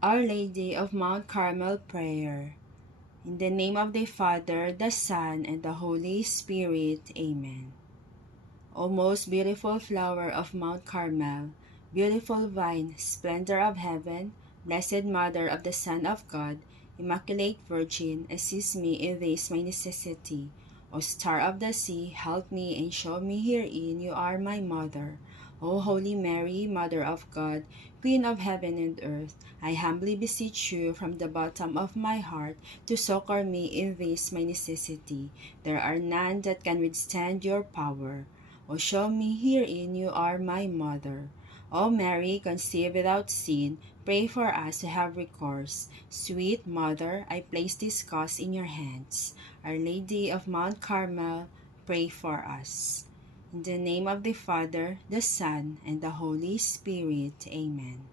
Our Lady of Mount Carmel Prayer. In the name of the Father, the Son, and the Holy Spirit. Amen. O most beautiful flower of Mount Carmel, beautiful vine, splendor of heaven, blessed Mother of the Son of God, Immaculate Virgin, assist me in this my necessity. O Star of the Sea, help me and show me herein you are my Mother. O Holy Mary, Mother of God, Queen of heaven and earth, I humbly beseech you from the bottom of my heart to succor me in this my necessity. There are none that can withstand your power. O show me herein you are my Mother. O Mary, conceived without sin, pray for us who have recourse. Sweet Mother, I place this cause in your hands. Our Lady of Mount Carmel, pray for us. In the name of the Father, the Son, and the Holy Spirit. Amen.